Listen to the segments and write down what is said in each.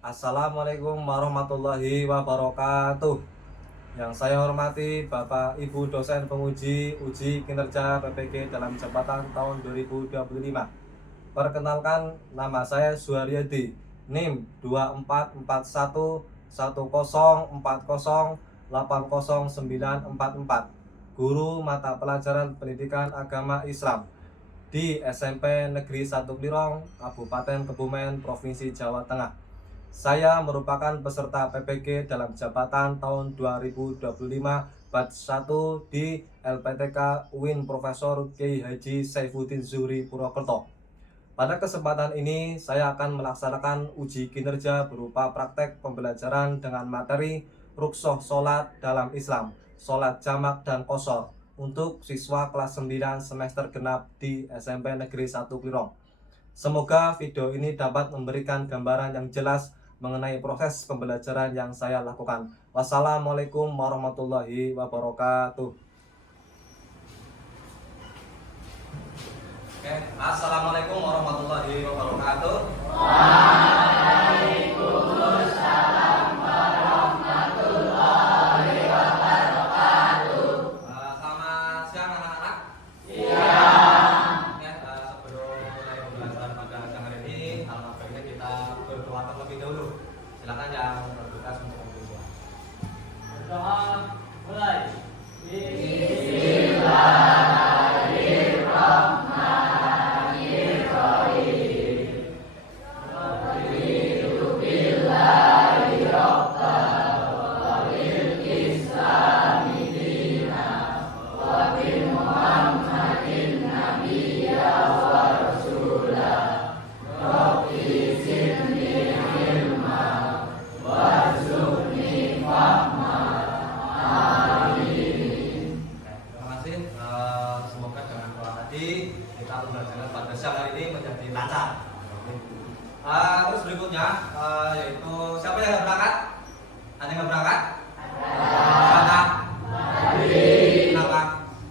Assalamualaikum warahmatullahi wabarakatuh. Yang saya hormati Bapak Ibu dosen penguji uji kinerja PPG dalam jabatan tahun 2025. Perkenalkan, nama saya Suharyadi, NIM 244110408094, guru mata pelajaran pendidikan agama Islam di SMP Negeri 1 Klirong, Kabupaten Kebumen, Provinsi Jawa Tengah. Saya merupakan peserta PPG dalam jabatan tahun 2025 batch 1 di LPTK UIN Profesor Kiai Haji Saifuddin Zuhri Purwokerto. Pada kesempatan ini saya akan melaksanakan uji kinerja berupa praktek pembelajaran dengan materi rukhsah sholat dalam Islam, sholat jamak dan qashar untuk siswa kelas 9 semester genap di SMP Negeri 1 Klirong. Semoga video ini dapat memberikan gambaran yang jelas mengenai proses pembelajaran yang saya lakukan. Wassalamualaikum warahmatullahi wabarakatuh. Oke, assalamualaikum warahmatullahi wabarakatuh. Waalaikumsalam warahmatullahi wabarakatuh. Selamat siang anak-anak. Siang. Oke, sebelum mulai pembelajaran pada siang hari ini, alangkah baiknya kita berdoa terlebih dahulu. Silakan yang bertugas untuk berdoa. Berdoa mulai. Semoga dengan doa tadi kita pembelajaran pada siang hari ini menjadi lancar. Terus berikutnya yaitu siapa yang nggak berangkat? Ada yang nggak berangkat? Kenapa? Kenapa?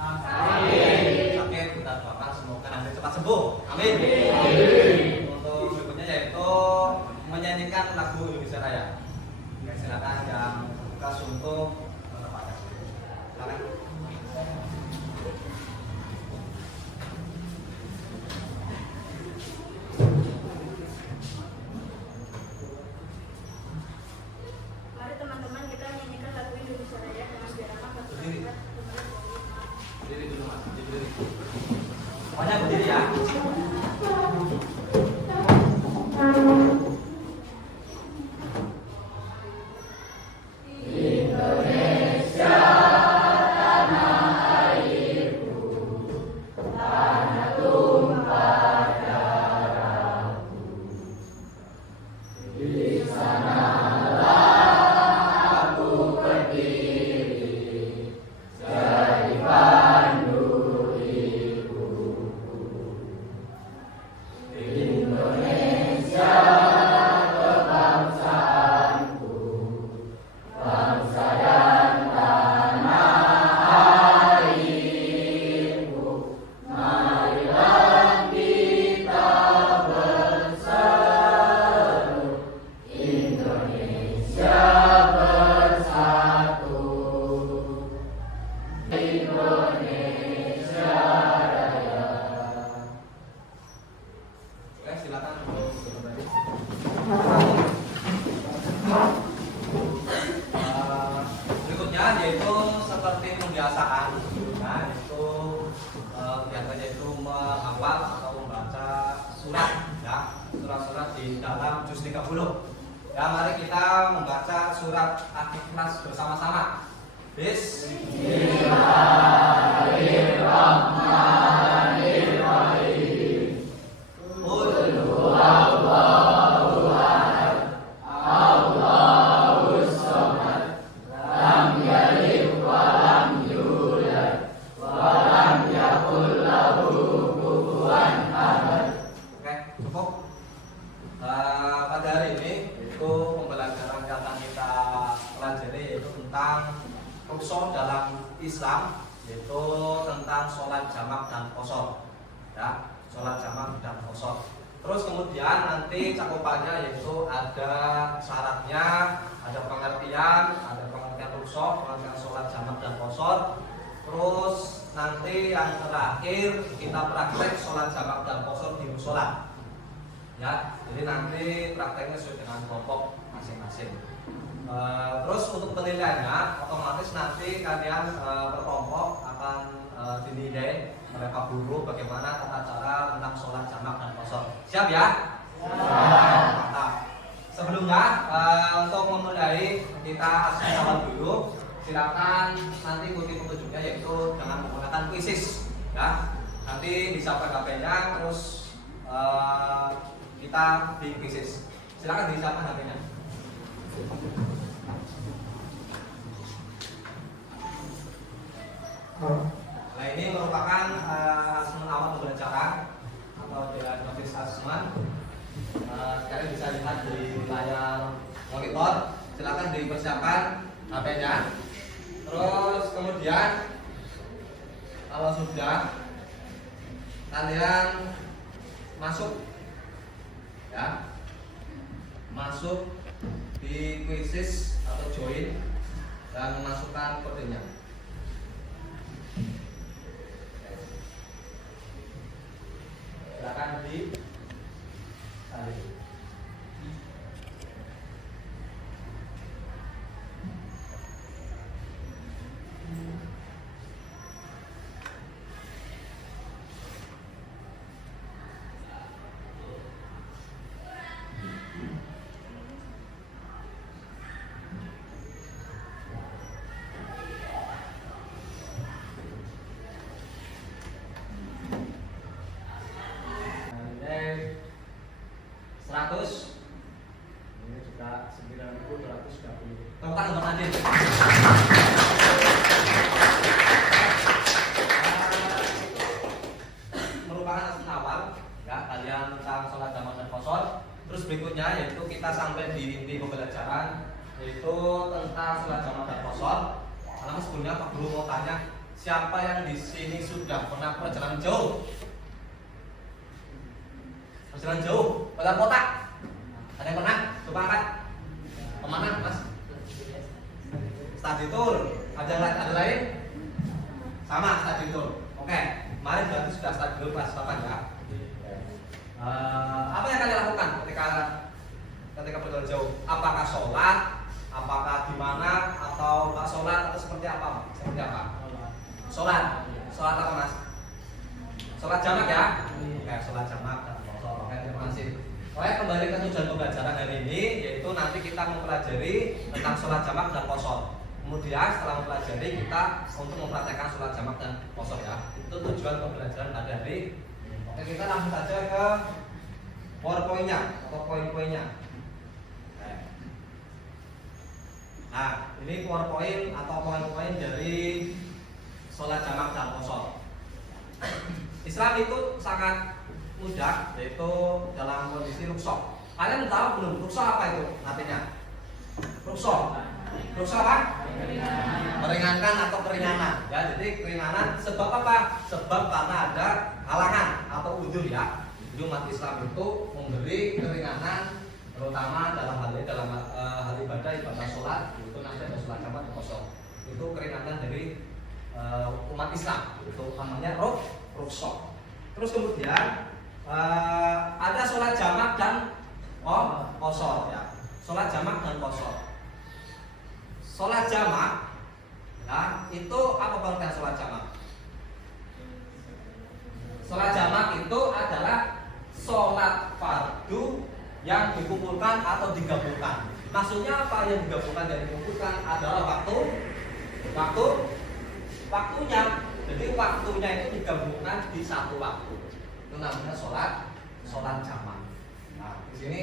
Sakit. Kita doakan semoga nanti cepat sembuh. Amin. Untuk berikutnya yaitu menyanyikan lagu Indonesia Raya. Oke, silakan yang tugas untuk menepatkan. Silakan. Mari teman-teman kita nyanyikan lagu Indonesia Raya dengan irama satu Berdiri. kalimat. Berdiri dulu mas, berdiri. Pokoknya berdiri ya. Oke, silakan untuk kembali. Berikutnya yaitu seperti pembiasaan, nah itu biasanya itu menghafal atau membaca surat, ya surat-surat di dalam juz 30. Ya, mari kita membaca surat Al-Ikhlas bersama-sama. Bismillahirrahmanirrahim. Qul huwallahu ahad, Allahus samad, lam yalid wa lam yulad, wa lam yakul lahu kufuwan ahad. Oke, cukup. Pada hari ini itu pembelajaran yang akan kita pelajari yaitu tentang rukhsah dalam Islam, yaitu tentang sholat jamak dan qashar. Ya, sholat jamak dan qashar. Terus kemudian nanti cakupannya yaitu ada syaratnya, ada pengertian rukshoh, pengertian sholat jamak dan qashar. Terus nanti yang terakhir kita praktek sholat jamak dan qashar di mushola. Ya, jadi nanti prakteknya sesuai dengan kelompok masing-masing. Terus untuk penilaiannya, otomatis nanti kalian berkelompok akan dinilai oleh Pak Guru bagaimana tata cara tentang sholat jamak dan qashar. Siap ya? Nah, sebelumnya untuk memulai kita awal dulu, silakan nanti ikuti petunjuknya yaitu dengan menggunakan quizzes ya. Nanti disiapkan HP-nya, terus kita di quizzes. Silakan disiapkan HP-nya. Nah, ini merupakan asesmen awal pembelajaran atau diagnosis asesmen. Kalian bisa lihat di layar monitor. Silakan dipersiapkan HP-nya. Terus kemudian kalau sudah, kalian masuk ya, masuk di quizzes atau join dan memasukkan kodenya. Silakan di salin. Ini juga 9.230. Tepuk tangan untuk Nadine. Merupakan asesmen awal ya kalian tentang sholat jamak dan qashar. Terus berikutnya yaitu kita sampai di inti pembelajaran yaitu tentang sholat jamak dan qashar. Karena sebelumnya Pak Guru mau tanya, siapa yang di sini sudah pernah perjalanan jauh? Perjalanan jauh, keluar kota? Ada yang pernah? Coba angkat. Kemana, Mas? Study tour. Ada lain? Sama study tour. Oke, kemarin berarti sudah study tour kelas 8 ya. Apa yang kalian lakukan ketika perjalanan jauh? Apakah sholat? Apakah di mana? Atau nggak sholat? Atau seperti apa? Seperti apa? Sholat. Sholat apa, Mas? Sholat jamak ya? Oke, sholat jamak dan qashar. Oke, terima kasih. Oke, kembali ke tujuan pembelajaran hari ini, yaitu nanti kita mempelajari tentang sholat jamak dan qashar. Kemudian setelah mempelajari, kita untuk mempraktekkan sholat jamak dan qashar ya. Itu tujuan pembelajaran pada hari. Oke, kita langsung saja ke PowerPoint-nya atau poin-poinnya. Nah, ini PowerPoint atau poin-poin dari sholat jamak dan qashar. Islam itu sangat mudah, yaitu dalam kondisi rukshoh. Kalian tahu belum rukshoh apa itu artinya? Rukshoh apa? Meringankan atau keringanan. Ya, jadi keringanan sebab apa? Sebab karena ada halangan atau udzur ya. Jadi umat Islam itu memberi keringanan terutama dalam hal ini hal ibadah sholat, itu nanti ada sholat jamak dan qashar. Itu keringanan dari umat Islam. Itu namanya rukshoh. Terus kemudian ada sholat jamak dan qashar ya. Sholat jamak dan qashar. Sholat jamak ya, itu apa pengertian sholat jamak? Sholat jamak itu adalah sholat fardu yang dikumpulkan atau digabungkan. Maksudnya apa yang digabungkan dan dikumpulkan adalah waktunya. Jadi waktunya itu digabungkan di satu waktu. Itu namanya sholat jamak. Nah, di sini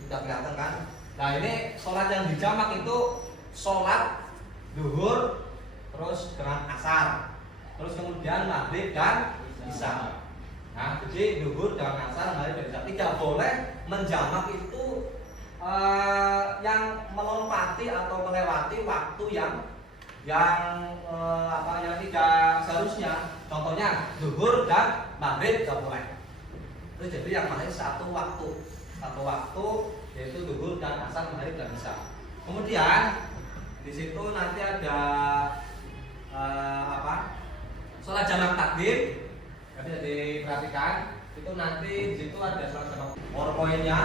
sudah kelihatan kan? Nah, ini sholat yang dijamak itu sholat duhur, terus dengan asar, terus kemudian maghrib dan isya. Nah, jadi duhur dengan asar, maghrib dan isya. Tidak boleh menjamak itu yang melompati atau melewati waktu yang tidak seharusnya. Contohnya duhur dan maghrib tidak boleh. Terus jadi yang mana satu waktu yaitu zuhur dan asar, maghrib dan isya. Kemudian di situ nanti ada sholat jamak takdim. Bisa diperhatikan itu nanti di situ ada sholat jamak powerpointnya.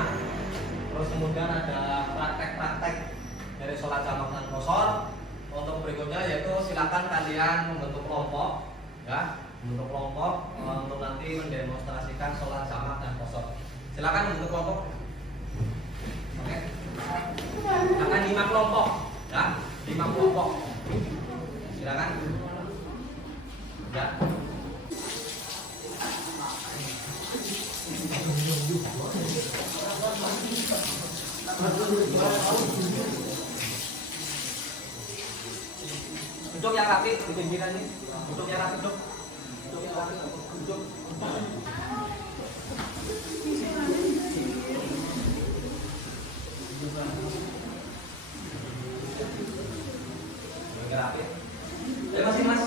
Terus kemudian ada praktek-praktek dari sholat jamak dan qashar. Untuk berikutnya yaitu silakan kalian membentuk kelompok, ya, membentuk kelompok untuk nanti mendemonstrasikan sholat jamak dan qashar. Silakan membentuk kelompok. Oke. Akan 5 kelompok, ya, 5 kelompok. Silakan. Ya. Duduk yang rapi di pinggiran ini. Duduk yang rapi, duduk. Duduk yang rapi, duduk. Yang rapi. Ayo masih mas.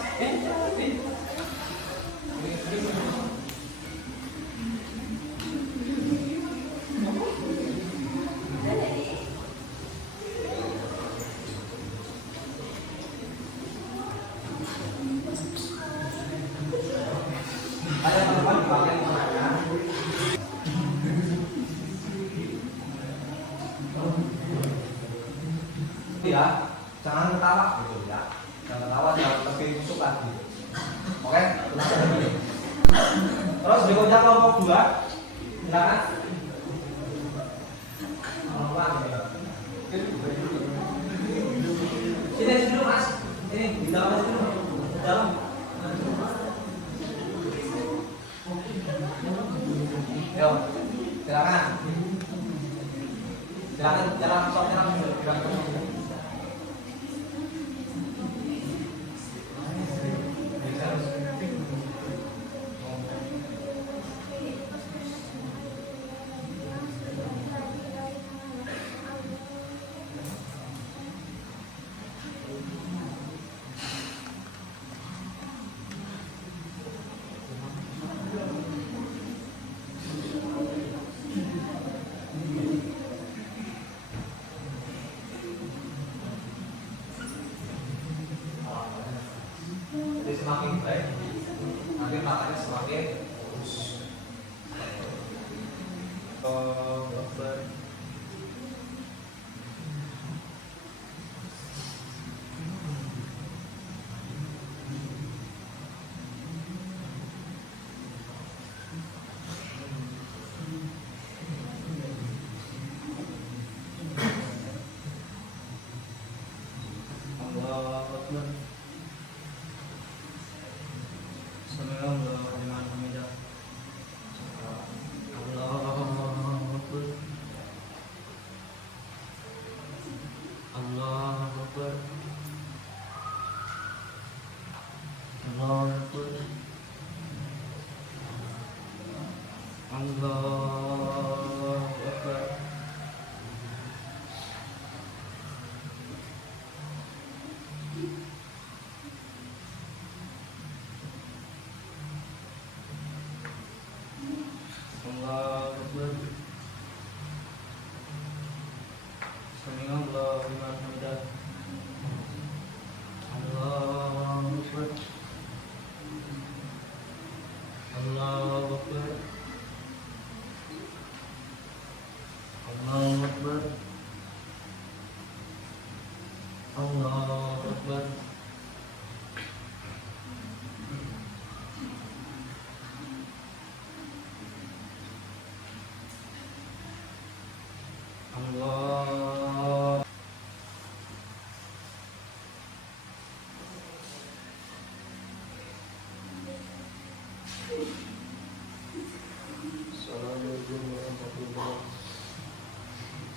Ada teman di bagian tengahnya. Ya, jangan ketawa gitu ya. Jangan ketawa, jangan lebih busuk lagi. Oke, terus berikutnya kelompok 2. Silakan. Sini dulu mas. Ini di dalam dulu. Di dalam. Yo, silakan. Silakan jalan soalnya langsung silakan. Jadi semakin baik, nanti matanya semakin lurus.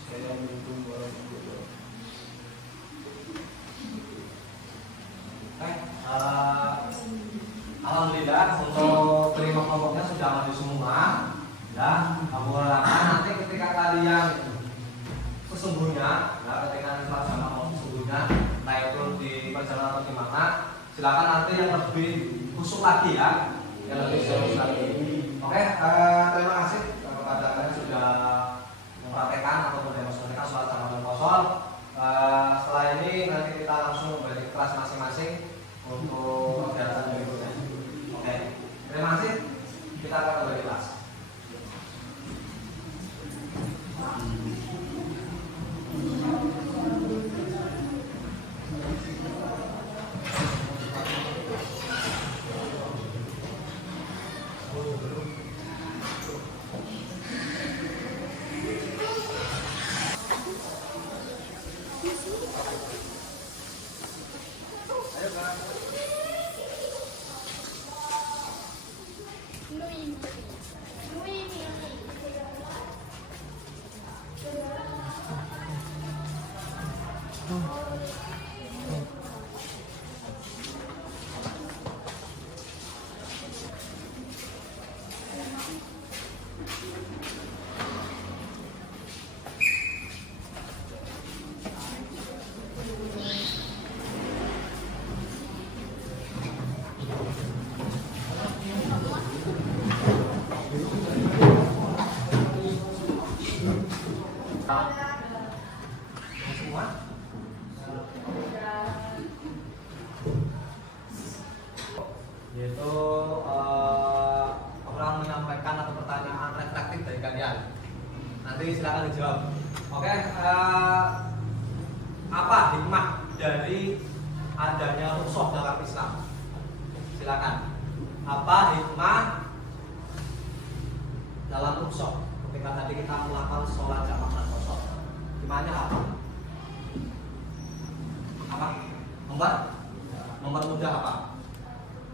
Assalamualaikum warahmatullahi wabarakatuh. Alhamdulillah untuk terima kelompoknya sudah maju semua. Ya, kamu harapkan nanti ketika kalian sesungguhnya, ya, ketika nanti sama mau sesungguhnya, entah itu di perjalanan atau di mana, silakan nanti yang lebih khusyuk lagi ya, yang lebih serius lagi. Oke, terima kasih kepada kalian sudah mempraktekkan atau mendemonstrasikan sholat jamaah dan kosong. Setelah ini nanti kita langsung kembali ke kelas masing-masing untuk kegiatan berikutnya. Oke, terima kasih. Kita akan kembali kelas. Semua yaitu orang menyampaikan atau pertanyaan reflektif dari kalian. Nanti silakan dijawab. Oke, apa hikmah dari adanya rukhsah dalam Islam? Silakan. Apa hikmah dalam rukhsah ketika tadi kita melakukan sholat jamaah dan kosong? Hikmahnya apa? Apa? Mempermudah apa?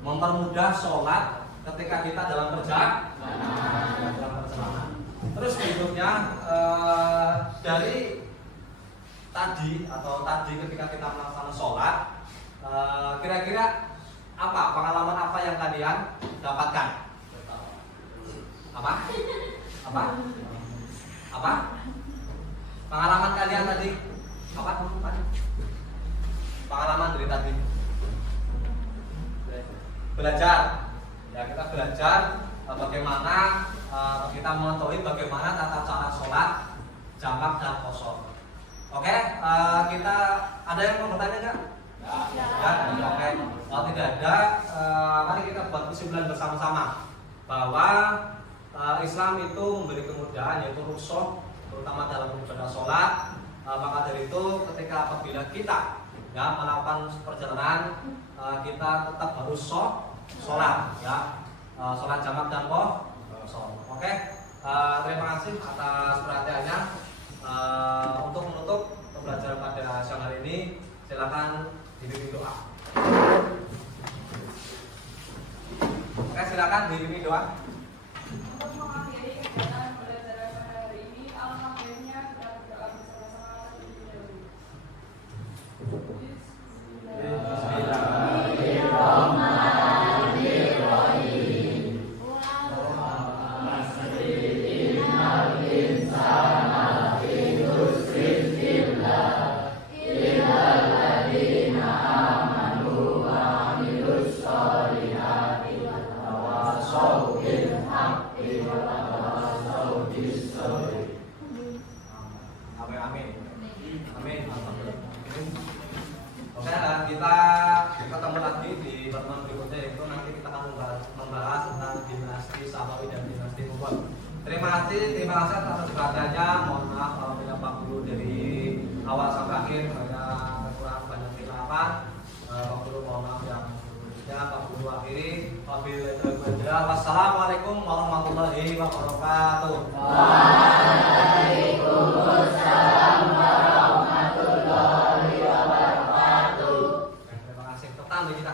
Mempermudah sholat ketika kita dalam perjalanan. Terus berikutnya dari tadi ketika kita melakukan sholat, kira-kira apa pengalaman apa yang kalian dapatkan? Apa? Pengalaman kalian tadi apa? Pengalaman dari tadi belajar. Ya, kita belajar bagaimana kita mengetahui bagaimana tata cara sholat jamak dan kosong. Oke, kita ada yang mau bertanya nggak? Ya, oke. Kalau tidak ada, mari kita buat kesimpulan bersama-sama bahwa Islam itu memberi kemudahan yaitu rukhsah terutama dalam ibadah sholat. Maka dari itu ketika apabila kita melakukan perjalanan, kita tetap harus sholat ya, sholat jamak dan kosong. Oke, terima kasih atas perhatiannya. Untuk menutup pembelajaran pada siang hari ini, silakan dipimpin doa. Oke, silakan dipimpin doa. Untuk mengakhiri kegiatan pembelajaran pada hari ini, alangkah baiknya kita berdoa bersama-sama terlebih dahulu. Amin. Oke, kita ketemu lagi di pertemuan berikutnya, yaitu nanti kita akan membahas tentang dinasti Sabawi dan dinasti Mongol. Terima kasih atas perhatiannya. Mohon maaf kalau tidak Pak Guru dari awal sampai akhir banyak kurang banyak kesalahan. Pak Guru mohon maaf yang sebelumnya. Pak Guru akhiri. Wassalamualaikum warahmatullahi wabarakatuh. Waalaikumsalam warahmatullahi wabarakatuh. Terima kasih. Tetap kita.